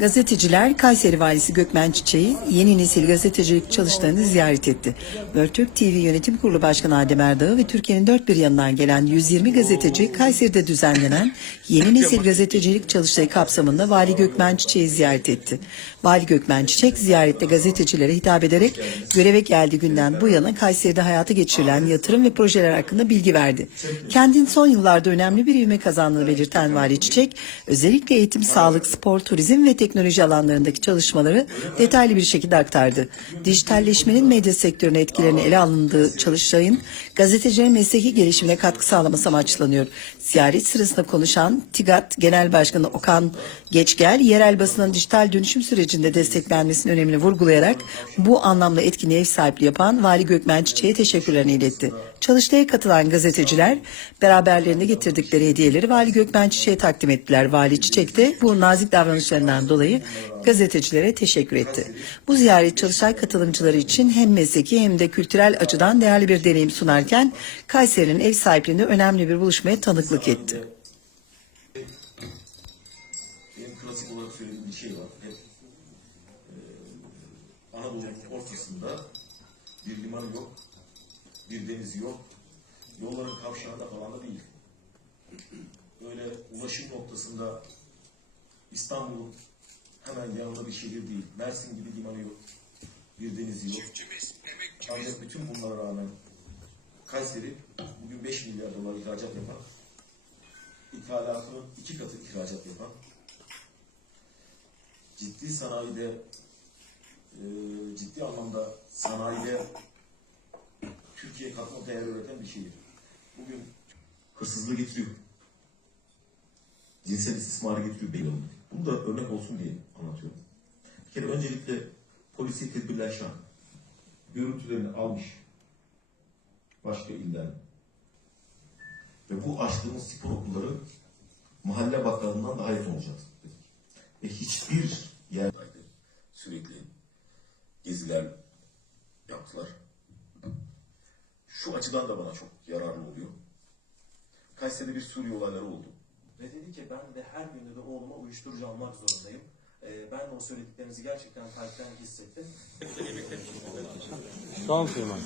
Gazeteciler Kayseri Valisi Gökmen Çiçek'i yeni nesil gazetecilik çalıştayını ziyaret etti. Börtürk TV Yönetim Kurulu Başkanı Adem Erdağ ve Türkiye'nin dört bir yanından gelen 120 gazeteci Kayseri'de düzenlenen yeni nesil gazetecilik çalıştayı kapsamında Vali Gökmen Çiçek'i ziyaret etti. Vali Gökmen Çiçek ziyarette gazetecilere hitap ederek göreve geldiği günden bu yana Kayseri'de hayata geçirilen yatırım ve projeler hakkında bilgi verdi. Kendin son yıllarda önemli bir ivme kazandığını belirten Vali Çiçek, özellikle eğitim, sağlık, spor, turizm ve teknoloji alanlarındaki çalışmaları detaylı bir şekilde aktardı. Dijitalleşmenin medya sektörüne etkilerini ele alındığı çalıştayın gazetecilerin mesleki gelişimine katkı sağlaması amaçlanıyor. Ziyaret sırasında konuşan TİGAT Genel Başkanı Okan Geçgel, yerel basının dijital dönüşüm sürecinde desteklenmesinin önemini vurgulayarak bu anlamda etkinliğe ev sahipliği yapan Vali Gökmen Çiçek'e teşekkürlerini iletti. Çalıştaya katılan gazeteciler beraberlerinde getirdikleri hediyeleri Vali Gökmen Çiçek'e takdim ettiler. Vali Çiçek de bu nazik davranışlarından dolayı gazetecilere teşekkür etti. Bu ziyaret çalıştay katılımcıları için hem mesleki hem de kültürel açıdan değerli bir deneyim sunarken Kayseri'nin ev sahipliğinde önemli bir buluşmaya tanıklık etti. Benim klasik bir şey e, liman yok, bir deniz yok, yolların kavşağında falan da değil. Öyle ulaşım noktasında İstanbul'un hemen yanında bir şehir değil. Mersin gibi limanı yok, bir denizi yok. Ancak bütün bunlara rağmen Kayseri bugün 5 milyar dolar ihracat yapan, ithalatının iki katı ihracat yapan, ciddi sanayide e, ciddi anlamda sanayide Türkiye katma değer üreten bir şehir. Bugün hırsızlığı getiriyor. Cinsel istismarı getiriyor belli olmak. Bunu da örnek olsun diye anlatıyorum. Bir kere öncelikle polisi tedbirler şart. Görüntülerini almış başka ilden. Ve bu açtığımız spor okulları mahalle bakkalından daha yakın olacak dedik. Ve hiçbir yer sürekli geziler yaptılar. Şu açıdan da bana çok yararlı oluyor. Kayseri'de bir Suriye olayları oldu. Ve dedi ki ben de her günde de oğluma uyuşturucu almak zorundayım. Ee, ben de o söylediklerinizi gerçekten kalpten hissettim. Tamam Süleyman.